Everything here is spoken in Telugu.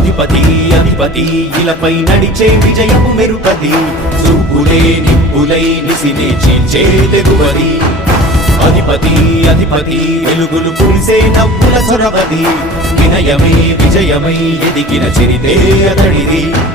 అధిపతి అధిపతి ఇలపై నడిచే విజయము మెరుపది చూపులే నిప్పులై నిసినే చీల్చే తెగువది. అధిపతి అధిపతి వెలుగులు పులిసే నవ్వుల చొరవది. వినయమే విజయమై ఎదిగిన చరితే అతడిది.